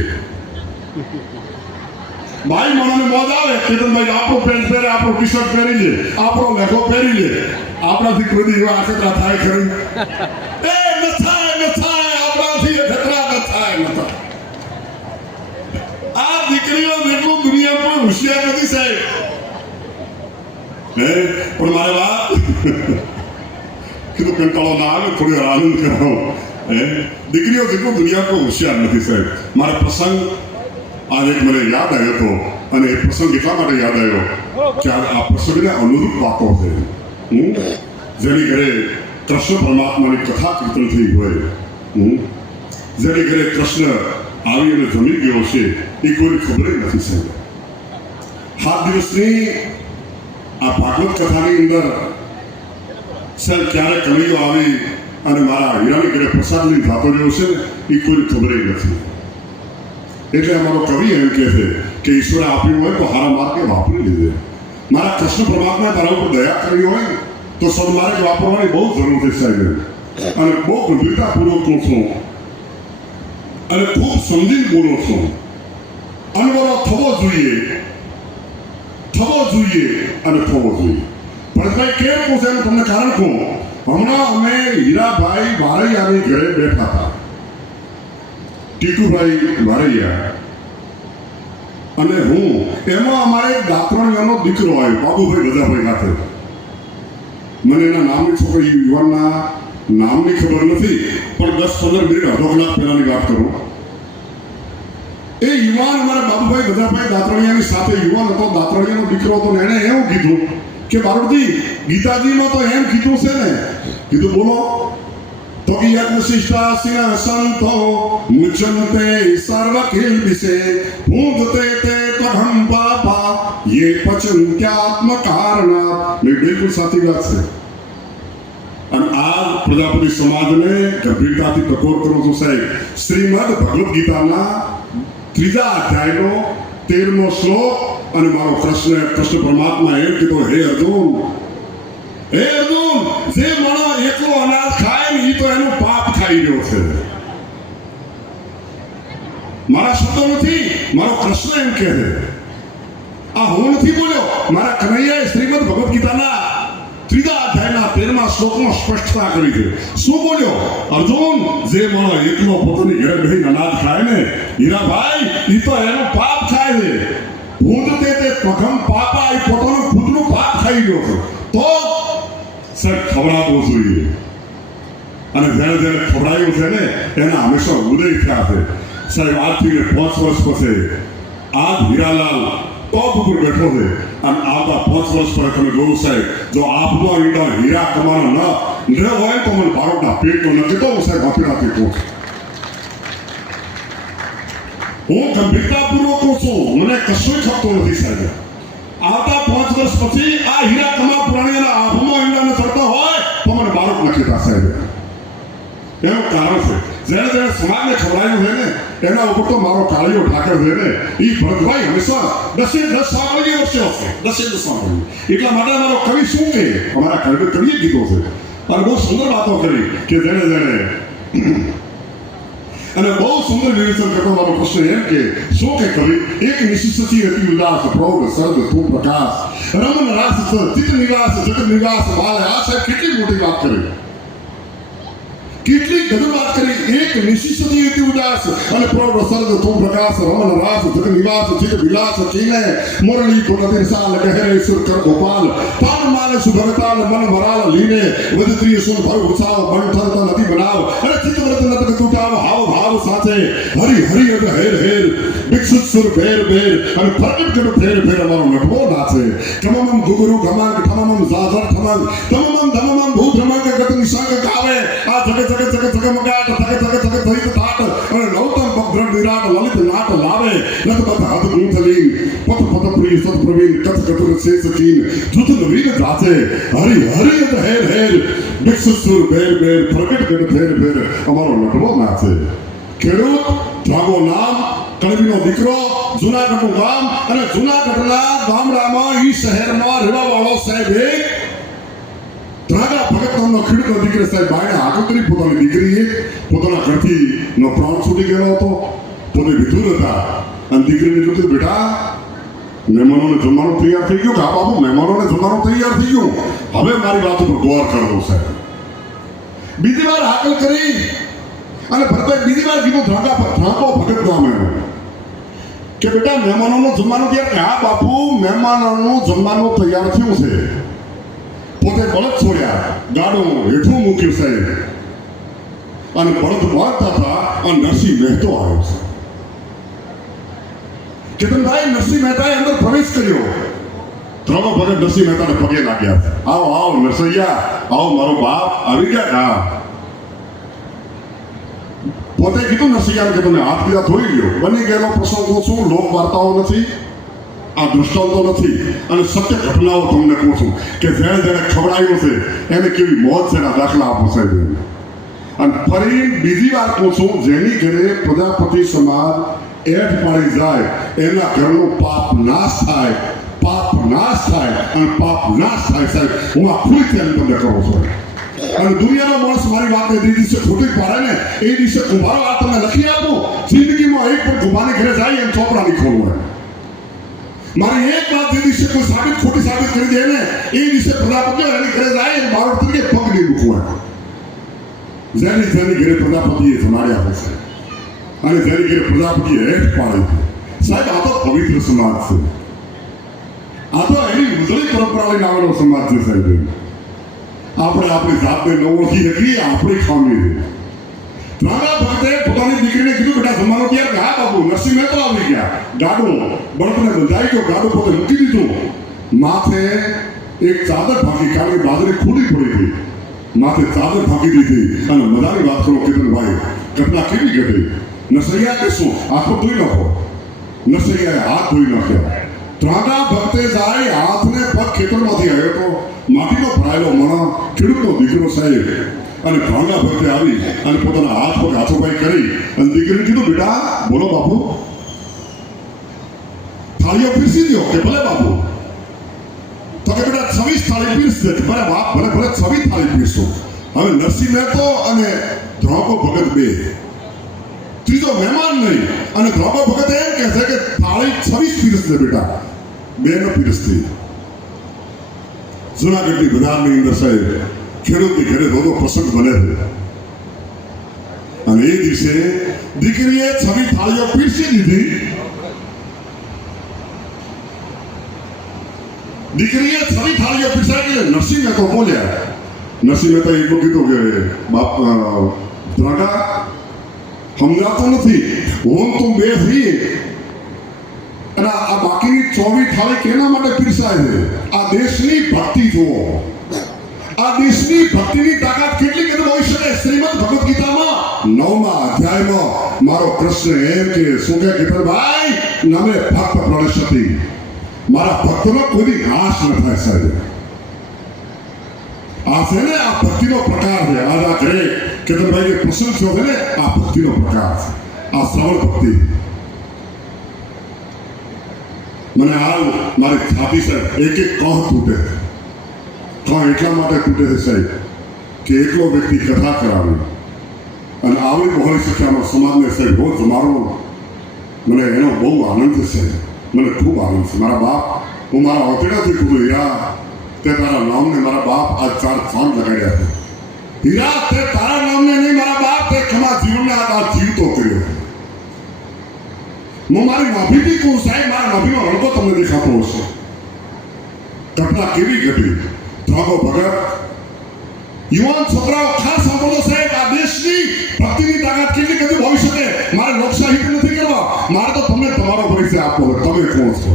બાઈ માણસને મોજ આવે કેતનભાઈ આપણો પેન્ટ પહેરે, આપણો ટી શર્ટ પહેરી લે, આપણો લેઘો પહેરી લે. આપણાથી કોઈ એવા આખતરા થાય ખરી? એ ન થાય આપણાથી ખતરા ન થાય. આ દીકરીઓ જેટલું દુનિયા પર હોશિયાર નથી સાહેબ. પણ મારે વાત કીધું કંટાળો ના આવે, થોડી વાર આનંદ કરાવો. દીકરીઓ જેટલું દુનિયા પર હોશિયાર નથી સાહેબ. મારે પ્રસંગ આજે મને યાદ આવ્યો હતો અને એ પ્રસંગ એટલા માટે યાદ આવ્યો કે આ પ્રસંગને અનુરૂપ વાતો છે. જેની ઘરે કૃષ્ણ પરમાત્માની કથા કીર્તન થઈ હોય, જેની ઘરે કૃષ્ણ આવી અને જમી ગયો છે એ કોઈને ખબર નથી સાહેબ. 7 દિવસની આ ભાગવત કથાની અંદર સાહેબ ક્યારે કવિઓ આવી અને મારા હીરાની ઘરે પ્રસાદ લઈને થતો રહ્યો છે ને એ કોઈ ખબર નથી. એટલે અમારો કવિ એમ કહે છે કે ઈશ્વરે આપ્યું હોય તો હારા માર્ગે વાપરી લીધે. મારા કૃષ્ણ પરમાત્માએ તારા ઉપર દયા કરી હોય તો સદમાર્ગ વાપરવાની બહુ જરૂર છે સાહેબ. અને બહુ ગંભીરતાપૂર્વક કહું છું અને ખૂબ સમજીને બોલું છું. અનવરો થવો જોઈએ અને થવો જોઈએ. ભરતભાઈ કેમ કહું છે એનું તમને કારણ કહું. હમણાં અમે હીરાભાઈ વારૈયાની ઘરે બેઠા હતા, ટીટુભાઈ વારૈયા અને હું. એમાં અમારે દાતરણીયાનો દીકરો આવ્યો, બાબુભાઈ બધાભાઈ સાથે. મને એના નામની છોકરી યુવાનના નામની ખબર નથી, પણ 10-15 મિનિટ અડધો કલાક પહેલાની વાત કરું. એ યુવાન અમારા બાબુભાઈ બધાભાઈ દાતરણીયાની સાથે યુવાન હતો, દાતરણીયાનો દીકરો હતો. એણે એવું કીધું કે બારોટજી, ગીતાજીમાં તો એમ કીધું છે ને. કીધું બોલો તો કે યજ્ઞ શિષ્ટાસિન સંતો મુચંતે સર્વ કિલ્બિસે ભૂંગતે તે તહમ પાપા યે પચંત્યાત્મ કારણા. મેં બિલકુલ સાચી વાત છે. અને આ પ્રજાપતિ સમાજને ગંભીરતાથી ટકોર કરું છું સાહેબ. શ્રીમદ ભગવદ્ ગીતાના 3 અધ્યાયનો 13મો શ્લોક. અને મારો કૃષ્ણ પરમાત્મા એમ કીધો, હે અર્જુન, જે માણસ એકલો અનાજ ખાય ને એ તો એનું પાપ ખાઈ રહ્યો છે. મારા શબ્દો નથી, મારો કૃષ્ણ એમ કહે છે. આ હું નથી બોલ્યો, મારા કનૈયાએ શ્રીમદ ભગવદ્ ગીતાના 3 અધ્યાયના 13મા શ્લોકમાં સ્પષ્ટતા કરી છે. શું બોલ્યો? અર્જુન, જે માણસ એકલો પોતાની ઘરે બેસીને અનાજ ખાય ને હીરાભાઈ, એ તો એનું પાપ ખાય છે. ભૂંજતે તે પ્રથમ પાપા, એ પોતાનું ખુદનું પાપ ખાઈ ગયો છે. તો સાહેબ ખવડાવવું જોઈએ. અને જેને ખવડાવ્યું છે ને એના હંમેશા ઉદય થયા છે સાહેબ. આજથી 5 વર્ષ પછી આ હીરાલાલ ટોપ ઉપર બેઠો છે. અને આવતા 5 વર્ષ પર તમે જોયું સાહેબ, જો આપનો ઈંડા હીરા કમાનો ન હોય તો મને ભારતના પેટનો નથી તો સાહેબ આપીરાથી કહું છું. હું ગંભીરતાપૂર્વક કહું છું, મને કશું ખપતું નથી સાહેબ. આવતા 5 વર્ષ પછી આ હીરા કમા પ્રાણીના આભમાં ઈંડાને ચડતા હોય તો મને ભારત નથી થતા સાહેબ. એનું કારણ છે જેને સમાજને ખવડાવ્યું છે ને એના ઉપર તો મારો કાળીઓ ઠાકર છે ને એ ભરતભાઈ હંમેશા 10 સાંભળી વર્ષે હશે. 10 સાંભળી. એટલા માટે મારો કવિ શું કહે, અમારા કવિએ કીધો છે અને બહુ સુંદર વાતો કરી કે જેને અને બહુ સુંદર નિરીક્ષણ કરતો મારો પ્રશ્ન એમ કે શું કે કવિ, એક નિશિસતી હતી ઉલ્લાસ પ્રૌઢ સર્દ તું પ્રકાશ રમન રાસ ચિત્ત નિવાસ જગત નિવાસ બાલ. આ સાહેબ કેટલી મોટી વાત કરી, કેટલી ગજબ વાત કરી. એક નિશિસતી હતી ઉદાસ અને પ્રૌઢ સર્દ તું પ્રકાશ રમન રાસ જગત નિવાસ ચિત્ત વિલાસ ચીને મુરલી પુનતિર સાલ ગહેરે સુર કર ગોપાલ પાન માને સુભગતાલ મન વરાલ લીને વધત્રી સુન ભર ઉછાવ બંઠર તો નથી બનાવ અને ચિત્ત વ્રત નત તૂટાવ હાવ ભાવ સાથે હરી હરી અગ હેર હેર વિકસિત સુર ભેર ભેર અને પ્રગટ કર ફેર ફેર. અમારો નટવો નાચે કમમમ ગુગુરુ ઘમાંગ ઠમમમ ઝાઝર ઠમંગ તમમમ ધમમમ ભૂ ધ્રમંગ ગત નિસંગ ગાવે. આ જગત જગમગાટ થકે થઈત થાટ અને નવતમ પગદ્ર વિરાટ લલિત નાટ લાવે. નત બત હાથ ગુંથલી પત પત પ્રિય સત પ્રવીણ કથ કતુર શેષ કીન જુત નવીન જાચે હરી હરી અગ હેર હેર વિકસિત સુર ભેર ભેર પ્રગટ કર ફેર ફેર. અમારો નટવો નાચે. ખેડૂત ધ્રાગો નામ, કણબીનો દીકરો, જુનાગઢનું ગામ અને જુનાગઢના ગામડામાં ઈ શહેરમાં રહેવા વાળો સાહેબ એક ધ્રાગા ભગત નામનો ખેડૂતનો દીકરો સાહેબ બાયણે આગળ કરી પોતાની દીકરી પોતાના ઘરથી નો પ્રાણ છૂટી ગયો હતો. પોતે વિધુર હતા અને દીકરીને જોતી, બેટા મહેમાનોને જમવાનું તૈયાર થઈ ગયું. હા બાપુ, મહેમાનોને જમવાનું તૈયાર થઈ ગયું. હવે મારી વાત ઉપર ગૌર કરો સાહેબ. બીજી વાર હાકલ કરી અને ભરતભાઈ બીજી વાર કીધું ધ્રાગો ભગત ગામ એનું કે બેટા મહેમાનોનું જમવાનું તૈયાર. હા બાપુ, મહેમાનોનું જમવાનું તૈયાર થયું છે. પોતે બળદ છોડ્યા, ગાડું હેઠું મૂક્યું સાહેબ અને બળદ વાળતા હતા અને નરસિંહ મહેતો આવ્યો છે. કેતનભાઈ, નરસિંહ મહેતાએ અંદર પ્રવેશ કર્યો. ધ્રાગો ભગત નરસિંહ મહેતાને પગે લાગ્યા. આવો આવો નરસૈયા, આવો મારો બાપ આવી ગયા. હા, પોતે કીધું નરસિંહ કે તમે હાથ પીડા ધોઈ લ્યો. બની ગયેલો પ્રસંગો શું લોક વાર્તાઓ નથી. આ દૃષ્ટાંતો નથી અને સત્ય ઘટનાઓ તમને કહું છું કે જેણે જેણે ખવડાવ્યું છે એને કેવી મોત છે એના દાખલા આપો સાહેબ. અને ફરી બીજી વાર કહું છું, જેની ઘરે પ્રજાપતિ સમાજ એઠ પાડી જાય એના ઘરનો પાપ નાશ થાય, પાપ નાશ થાય અને પાપ નાશ થાય સાહેબ. હું આ ખુલ્લી ત્યાં તમને કહું છું. અને દુનિયાનો માણસ મારી વાતને જે દિવસે ખોટી પાડે ને એ દિવસે કુંભારો આ તમને લખી આપું, જિંદગીમાં એક પણ કુંભારની ઘરે જાય એમ ચોપડા નહીં ખોલવું. મારી એક વાત જે દિવસે કોઈ સાબિત ખોટી સાબિત કરી દે ને એ દિવસે પ્રજાપતિઓ એની ઘરે જાય એ બારોટ તરીકે પગ નહીં મૂકવા. જેની ઘરે પ્રજાપતિએ જમાડ્યા હશે અને જેની ઘરે પ્રજાપતિએ હેઠ પાડી સાહેબ, આ તો પવિત્ર સમાજ છે. આ તો એની ઉજળી પરંપરા લઈને આવેલો સમાજ છે સાહેબ. આપણે આપણી જાતને ન ઓળખી શકીએ, આપણી ખામી છે. નાના ભક્તે પોતાની દીકરીને કીધું, બેટા જમવાનું તૈયાર. હા બાબુ. નરસિંહ મહેતા આવી ગયા. ગાડું બળદને બંધાઈ ગયો, ગાડું પોતે મૂકી દીધું. માથે એક ચાદર ભાગી, કારણ કે બાજરી ખુલ્લી પડી હતી. માથે ચાદર ભાગી દીધી અને મજાની વાત કરો કેતનભાઈ, ઘટના કેવી ઘટી. નરસૈયા કે શું આંખો ધોઈ નાખો. નરસૈયાએ હાથ ધોઈ નાખ્યા. ત્રાગા ભક્તે જાય, હાથને પગ ખેતરમાંથી આવ્યો તો માટીનો ભરાયેલો મણો, ખેડૂતનો દીકરો સાહેબ. અને ભાવના ભક્તે આવી અને પોતાના હાથ પગ હાથોપાઈ કરી અને દીકરીને કીધું, બેટા બોલો બાપુ, થાળીઓ પીરસી દો. કે ભલે બાપુ. તો કે બેટા 26 થાળી પીરસ દે. ભલે બાપ, ભલે 26 થાળી પીરસો. હવે નરસિંહ મહેતો અને ધ્રોકો ભગત બે, ત્રીજો મહેમાન નહીં. અને ધ્રોકો ભગત એમ કહે છે કે થાળી 26 પીરસ દે બેટા, બે ન પીરસતી. જુનાગઢની બજારની અંદર સાહેબ ખેડૂતની ઘરે રોજો પ્રસંગ બને છે. અને એ દિવસે દીકરીએ 26 થાળીઓ પીરસી દીધી. દીકરીએ 26 થાળીઓ પીરસાઈ. નરસિંહ મહેતો બોલ્યા. નરસિંહ મહેતા એટલું કીધું કે બાપ ત્રાગા સમજાતો નથી, હું તું બે થઈ અને આ બાકીની 24 થાળી કેના માટે પીરસાય છે? આ દેશની ભક્તિ જુઓ. આ દેશની ભક્તિની તાકાત કેટલી કે હોઈ શકે. શ્રીમદ ભગવદ ગીતામાં 9મા અધ્યાયમાં મારો કૃષ્ણ એમ કે શું કે કેતનભાઈ નામે ભક્ત પ્રણશતી, મારા ભક્તનો કોઈ નાશ ન થાય સાહેબ. આ છે ને આ ભક્તિનો પ્રકાર છે. આજ આ ઘરે કેતનભાઈ પ્રસંગ થયો છે ને, આ ભક્તિનો પ્રકાર છે. આ શ્રવણ ભક્તિ. મને હાલ મારી છાતી સાહેબ એક એક કહ તૂટે. કહ એટલા માટે તૂટે છે સાહેબ કે એકલો વ્યક્તિ કથા કરાવે અને આવી બહોળી સંખ્યામાં સમાજને સાહેબ રોજ મારો, મને એનો બહુ આનંદ છે. મને ખૂબ આનંદ છે. મારા બાપ, હું મારા ઓતેડાથી કીધું, હીરા તે તારા નામને મારા બાપ આજ 4 ચાંદ લગાડ્યા છે. હીરા તે તારા નામને નહીં મારા બાપ તે ખમા જીવનને આ જીવતો કર્યો. હું મારી નાભીથી કહું સાહેબ, મારા નાભીનો રણકો તમને દેખાતો હશે. ઘટના કેવી ઘટી. ધ્રોકો ભગત યુવાન છોકરાઓ ખાસ સાંભળો સાહેબ, આ દેશની ભક્તિની તાકાત કેટલી કદી હોઈ શકે. મારે લોકસાહિત્ય નથી કરવા, મારે તો તમને તમારો પરિચય આપવો. તમે કોણ છો?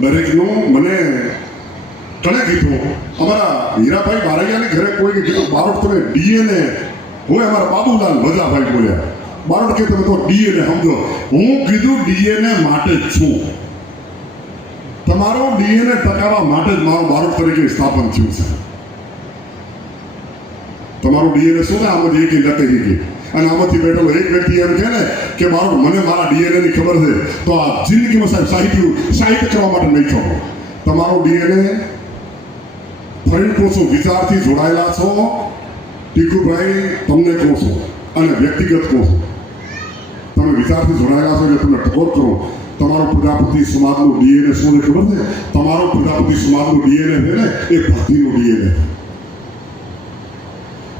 દરેકનું મને કણે કીધું. અમારા હીરાભાઈ બારૈયાની ઘરે કોઈ કીધું, બારોટ તમે ડીએનએ. હું અમારા બાબુલાલ વજાભાઈ બોલ્યા, બારોટ કે તમે તો ડીએનએ સમજો. હું કીધું ડીએનએ માટે જ છું. તમારો ડીએનએ ટકાવવા માટે જ મારું બારોટ તરીકે સ્થાપન થયું છે. તમારું ડીએનએ શું ને આમાંથી એક લખી ગઈ અને આમાંથી બેઠેલો એક વ્યક્તિ એમ કહે ને કે મારું મને મારા ડીએનએ ની ખબર છે, તો આ જિંદગીમાં સાહેબ સાહિત્ય કરવા માટે નહીં ખબર. તમારો ડીએનએ ફરી કહું છું, વિચારથી જોડાયેલા છો. ટીકુભાઈ તમને કહું છું અને વ્યક્તિગત કહું છું, તમે વિચારથી જોડાયેલા છો એટલે તમને ટકોર કરો. તમારો પ્રજાપતિ સમાજનું ડીએનએ શું ને ખબર છે? તમારો પ્રજાપતિ સમાજનું ડીએનએ છે ને એ ભક્તિનું ડીએનએ.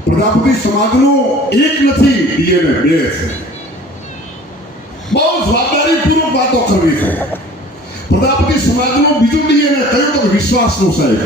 પ્રજાપતિ સમાજનું એક નથી, ડીએનએ 2 છે. બહુ જવાબદારીપૂર્વક વાતો કરવી છે. પ્રજાપતિ સમાજનું બીજું ડીએનએ કયું તો વિશ્વાસનું સાહેબ.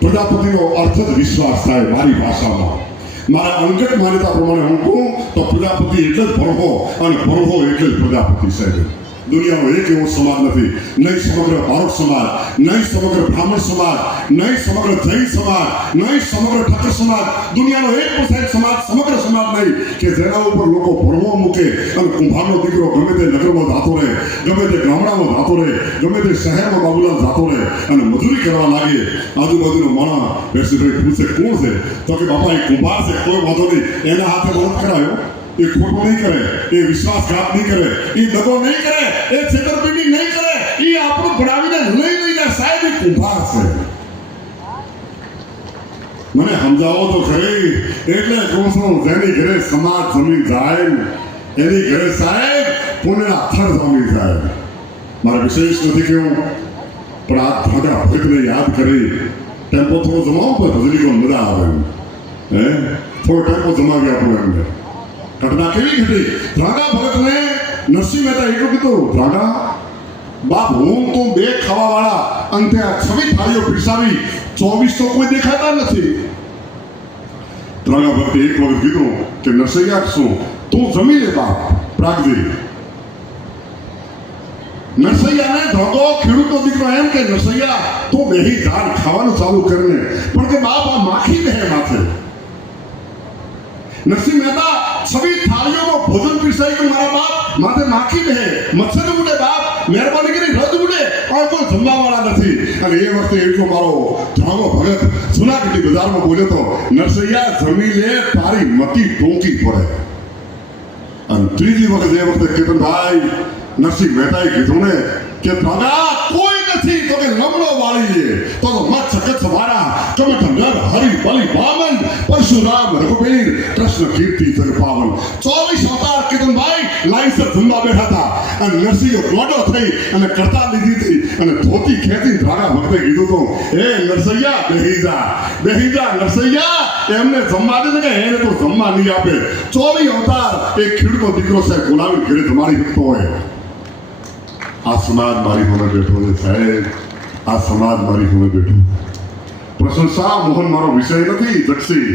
પ્રજાપતિનો અર્થ જ વિશ્વાસ થાય. મારી ભાષામાં મારા અંગત માન્યતા પ્રમાણે હું કહું તો પ્રજાપતિ એટલે જ ભરવો અને ભરવો એટલે જ પ્રજાપતિ સાહેબ. દુનિયાનો એક એવો સમાજ નથી, નહીં સમગ્ર ભારત સમાજ, નહીં સમગ્ર બ્રાહ્મણ સમાજ, નહીં સમગ્ર જૈન સમાજ, નહીં સમગ્ર ઠાકર સમાજ, દુનિયાનો 1% સમાજ, સમગ્ર સમાજ નહીં કે જેના ઉપર લોકો ભરવો મૂકે અને કુંભારનો દીકરો ગમે તે નગરમાં જાતો રહે, ગમે તે ગામડામાં જાતો રહે, ગમે તે શહેરમાં બાબુલાલ જાતો રહે અને મજૂરી કરવા લાગે. આજુબાજુનો માણસ વેસીભાઈ પૂછે કોણ છે, તો કે બાપા એ કુંભાર છે, કોઈ વાંધો નહીં, એના હાથે મદદ કરાયો. એ ખોટું નહીં કરે, એ વિશ્વાસઘાત નહીં કરે, એ દગો નહીં કરે, એ છેતરપિંડી નહીં કરે, એ આપણું ભણાવીને લઈ જાય. સાહેબ એ કુંભાર છે. મને સમજાવો તો ખરી. એટલે કહું છું, જેની ઘરે સમાજ જમી જાય એની ઘરે સાહેબ પુણ્યના થર જમી જાય. મારે વિશેષ નથી કેવું, પણ આ ધાગા ભગતને યાદ કરી ટેમ્પો થોડો જમાવો તો ભજની કોઈ મજા આવે. થોડો ટેમ્પો જમાવી આપો એમને. ઘટના કેવી ઘટી? ધ્રાગા ભગતને નરસિંહ મહેતા એટલું કીધું, ધ્રાગા બાપ હું તું બે ખાવા વાળા અંતે આ 26 થાળીઓ પીરસાવી 24 તો કોઈ દેખાતા નથી. ધ્રાગા ભગતે એક વખત કીધું કે નરસૈયા શું તું જમી લે બાપ પ્રાગજી. નરસૈયાને ધોકો ખેડૂતો દીકરો એમ કે નરસૈયા તું બેહી દાળ ખાવાનું ચાલુ કરીને, પણ કે બાપ આ માખી દે માથે. નરસિંહ મહેતા 26 થાળીઓમાં ભોજન પીરસાઈ કે મારા બાપ માથે માખી દે, મચ્છર ઉડે બાપ, મહેરબાની કરી રદ ઉડે, પણ કોઈ જમવા વાળા નથી. અને એ વખતે એટલો મારો ધ્રાગો ભગત જુનાગઢની બજારમાં બોલ્યો તો, નરસૈયા જમી લે તારી મતી ટોંકી પડે. અને ત્રીજી વખત એ વખતે કેતનભાઈ નરસિંહ મહેતાએ કીધું ને કે ધ્રાગા કોઈ નથી, તો કે લમડો વાળી લે તો મત સકત સવારા કમઠ નર હરિ બલિ વામન પરશુરામ રઘુવીર કૃષ્ણ કીર્તિ જગ પાવન. 24 અવતાર કેતનભાઈ લાઈસર જમવા બેઠા હતા અને નરસિંહ ગોડો થઈ અને કરતા લીધી હતી અને ધોતી ખેંચી ધ્રાગા ભક્તે કીધું તો, એ નરસૈયા બેહી જા નરસૈયા, એમને જમવા દે કે એને તો જમવા નહીં આપે. 24 અવતાર એક ખેડૂતો દીકરો સાહેબ બોલાવી ઘરે જમાડી શકતો હોય. આ સમાજ મારી હોને બેઠો છે સાહેબ, આ સમાજ મારી હોને બેઠો. પ્રશંસા મોહન મારો વિષય નથી જક્ષી,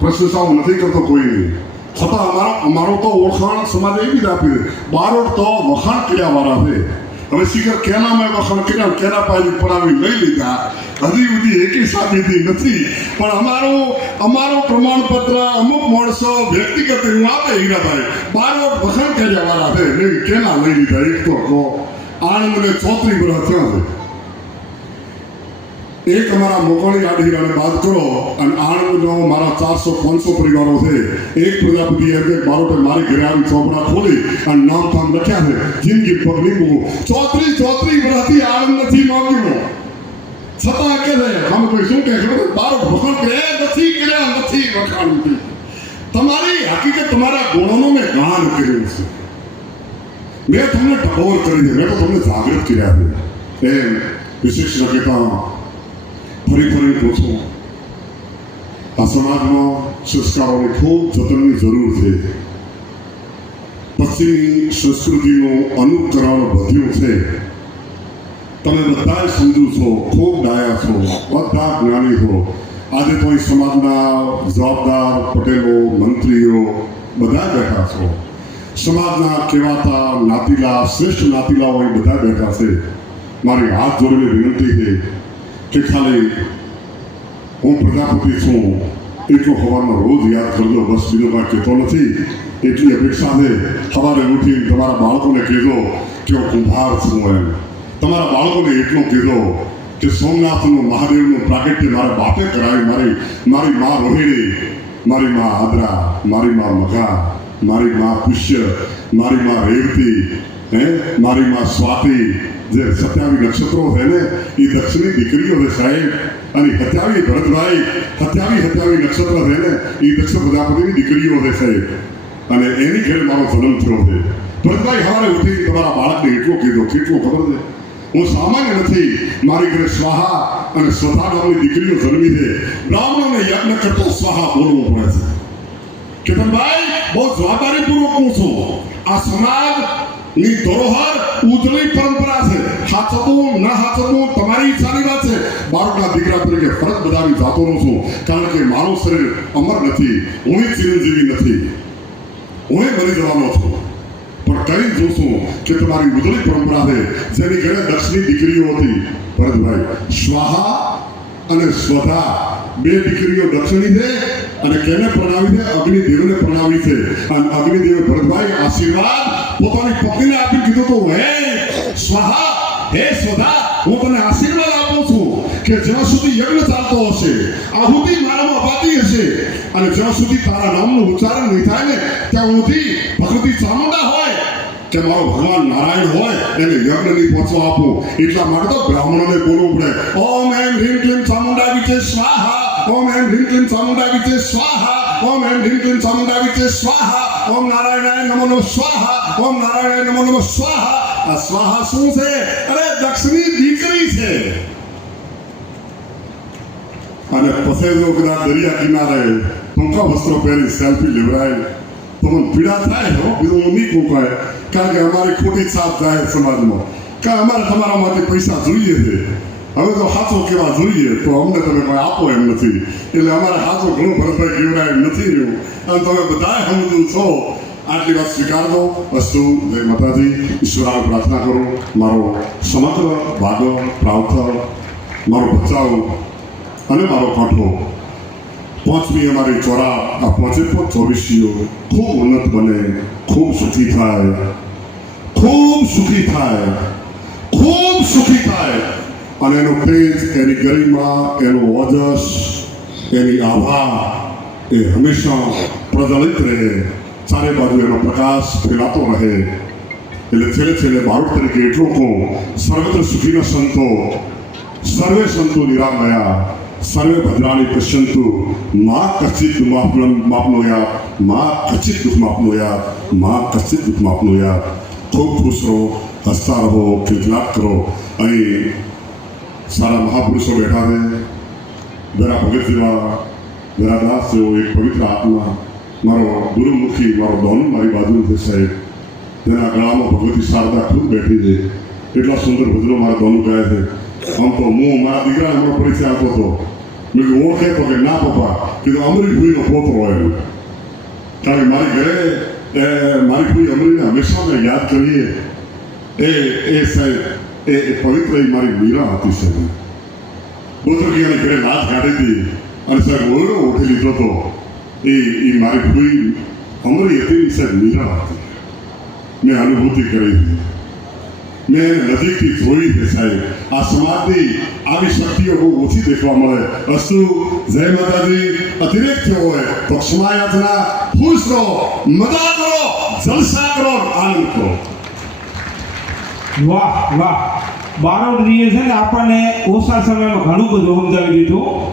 પ્રશંસા હું નથી કરતો કોઈની, છતાં અમારો તો ઓળખાણ સમાજે એવી જ આપી છે. બારોટ તો વખાણ કર્યા વાળા છે. હવે શિખર કેના મેં વખાણ કર્યા, કેના પાછી પડાવી લઈ લીધા, હજી સુધી એકી સાબિતી નથી. પણ અમારું પ્રમાણપત્ર અમુક માણસો વ્યક્તિગત એવું આપે હીરાભાઈ, બારોટ વખાણ કર્યા વાળા છે, કેના લઈ લીધા એક તો કહો. આણંદને 34 વર્ષ થયા છે. એક અમારા મોકળી આઢીરાને બાદ કરો અને આણંદનો મારા 400-500 પરિવારો છે. એક પ્રજાપતિ એમ કે બારોટે મારી ઘરે આવી ચોપડા ખોલી અને નામ થામ લખ્યા છે, જિંદગી પગ નહીં મૂકું. 34 વર્ષથી આણંદ નથી માગ્યું, છતાં કે છે આમ કોઈ શું કહે છે, બારોટ વખાણ કર્યા નથી વખાણ નથી. તમારી હકીકત તમારા ગુણોનો મેં ગાન કર્યું છે, મેં તમને ટકોર કરી છે, મેં તો તમને જાગૃત કર્યા છે. એમ વિશેષ કહેતા ફરી પૂછું, આ સમાજમાં સંસ્કારોની ખૂબ જતનની જરૂર છે. પશ્ચિમી સંસ્કૃતિનું અનુકરણ વધ્યું છે. તમે બધા સમજો છો, ખૂબ ડાયા છો, બધા જ્ઞાની છો. આજે તો એ સમાજના જવાબદાર પટેલો, મંત્રીઓ બધા બેઠા છો. સમાજના કહેવાતા નાતીલા, શ્રેષ્ઠ નાતીલાઓ એ બધા બેઠા છે. મારી હાથ જોડીને વિનંતી છે કે ખાલી હું પ્રજાપતિ છું એટલો સવારમાં રોજ યાદ કરજો, બસ બીજો કાંઈ કહેતો નથી. એટલી અપેક્ષા છે. સવારે ઉઠી તમારા બાળકોને કહેજો કે હું કુંભાર છું. એમ તમારા બાળકોને એટલું કહેજો કે સોમનાથનું મહાદેવનું પ્રાગટ્ય મારા બાપે કરાવી. મારી મા રોહિણી, મારી મા આદરા, મારી મા મઘા, મારી મા પુષ્ય, મારી મા રેવતી, મારી મા સ્વાતિ, જે 27 નક્ષત્રો છે ને એ દક્ષિણી દીકરીઓ છે સાહેબ. અને 27 ભરતભાઈ 27 નક્ષત્ર છે ને એ દક્ષ પ્રજાપતિની દીકરીઓ છે સાહેબ. અને એની ઘરે મારો જન્મ થયો છે. ભરતભાઈ સવારે ઉઠી તમારા બાળકને એટલો કીધો, કેટલું ખબર છે, હું સામાન્ય નથી, મારી ઘરે સ્વાહા અને સ્વધા નામની દીકરીઓ જન્મી છે. બ્રાહ્મણોને યજ્ઞ કરતો સ્વાહા બોલવું પડે છે. કેતનભાઈ બહુ જવાબદારીપૂર્વક હું છું. આ સમાજની ધરોહર ઉજળી પરંપરા છે. હાચવું ન હાચવું તમારી ઈચ્છાની વાત છે. બાળકના દીકરા તરીકે ફરજ બજાવી જાતો રહું છું, કારણ કે મારું શરીર અમર નથી, હું ચિરંજીવી નથી, હું મરી જવાનો છું. પણ કરીને જોશું કે તમારી ઉજળી પરંપરા છે જેની ઘરે દક્ષની દીકરીઓ હતી ભરતભાઈ સ્વાહા અને સ્વધા બે દીકરીઓ દક્ષિણી છે અને કેને પ્રણાવી છે અગ્નિદેવને પ્રણાવી છે અને અગ્નિદેવે ભરતભાઈ આશીર્વાદ પોતાની પત્નીને આપી કીધું તો હે સ્વાહા હે સ્વધા હું તને આશીર્વાદ આપું છું કે જ્યાં સુધી યજ્ઞ ચાલતો હશે આહુતિ મારામાં અપાતી હશે અને જ્યાં સુધી તારા નામનું ઉચ્ચારણ નહીં થાય ને ત્યાં સુધી ભગવતી ચામુંડા હોય કે મારો ભગવાન નારાયણ હોય એને યજ્ઞ નહીં પહોંચવા આપું એટલા માટે તો બ્રાહ્મણોને બોલવું પડે ઓમ એમ હ્રીમ ક્લીમ ચામુંડા વિચે સ્વાહા ઓમ એમ હ્રીમ ક્લીમ ચામુંડા વિચે સ્વાહા ઓમ એમ હ્રીમ ક્લીમ ચામુંડા વિચે સ્વાહા ઓમ નારાયણાય નમો નમઃ સ્વાહા ઓમ નારાયણાય નમો નમઃ સ્વાહા આ સ્વાહા શું છે અરે દક્ષની દીકરી છે અને પછી જો કદાચ દરિયા કિનારે ટૂંકા વસ્ત્રો પહેરી સેલ્ફી લેવડાય તો મને પીડા થાય હો બીજું હું નહીં કહું કારણ કે અમારી ખોટી છાપ જાય સમાજમાં કારણ અમારે તમારા માટે પૈસા જોઈએ છે હવે તો સાચો કેવા જોઈએ તો અમને તમે કોઈ આપો એમ નથી એટલે અમારે સાચો ઘણું ભરતભાઈ કેવડાય એમ નથી રહ્યું અને તમે બધા સમજુ છો આટલી વાત સ્વીકાર દો વસ્તુ જય માતાજી ઈશ્વરાને પ્રાર્થના કરું મારો સમગ્ર ભાગો પ્રાવથર મારો બચાવ અને મારો કાંઠો પાંચમી અમારી ચોરા આ 24 ખૂબ ઉન્નત બને ખૂબ સુખી થાય ખૂબ સુખી થાય ખૂબ સુખી થાય અને એનો તેજ એની ગરિમા એનો ઓજસ એની આભા એ હંમેશા પ્રજ્વલિત રહે ચારે બાજુ એનો પ્રકાશ ફેલાતો રહે એટલે છેલ્લે બાળક તરીકે એટલું કહું સર્વત્ર સુખીના સંતો સર્વે સંતો નિરામયા સર્વે ભદ્રાણી પશ્યંતુ મા કશ્ચિત માપનોયા મા કશ્ચિત દુઃખમાપનોયા મા કશ્ચિત દુઃખમાપનોયા ખૂબ ખુશ રહો હસતા રહો કિલકિલાટ કરો અહીં સારા મહાપુરુષો બેઠા છે જરા ભગત જેવા જરા દાસ જેવો એક પવિત્ર આત્મા મારો ગુરુમુખી મારો દોન મારી બાજુ છે સાહેબ જેના ગળામાં ભગવતી શારદા ખુદ બેઠી છે એટલા સુંદર ભજનો મારા દોનું કહે છે આમ તો હું મારા દીકરાને હમણાં પરિચય આપતો હતો મેં કીધું ઓળખે તો કે ના પપ્પા કીધું અમરીશ ભાઈનો પોતો હોય એમ કારણ કે મારી ઘરે મારી ભાઈ અમરીને હંમેશા અમે યાદ કરીએ એ સાહેબ એ પવિત્ર મારી મીરા હતી સાહેબ બોતરકીયાની ઘરે લાત કાઢી હતી અને સાહેબ ઓરડો ઉઠી લીધો હતો એ મારી ભાઈ અમરી હતી સાહેબ મીરા હતી મેં અનુભૂતિ કરી હતી મેં નજીકથી જોઈ છે સાહેબ આ સમાજની આવી શક્તિઓ બહુ ઓછી દેખવા મળે અસ્તુ જય માતાજી અતિરેક થયો હોય તો ક્ષમાયાચના ખુશ રહો મજા કરો જલસા કરો આનંદ કરો વાહ વાહ બારોટજીએ છે ને આપણને ઓછા સમયમાં ઘણું બધું સમજાવી દીધું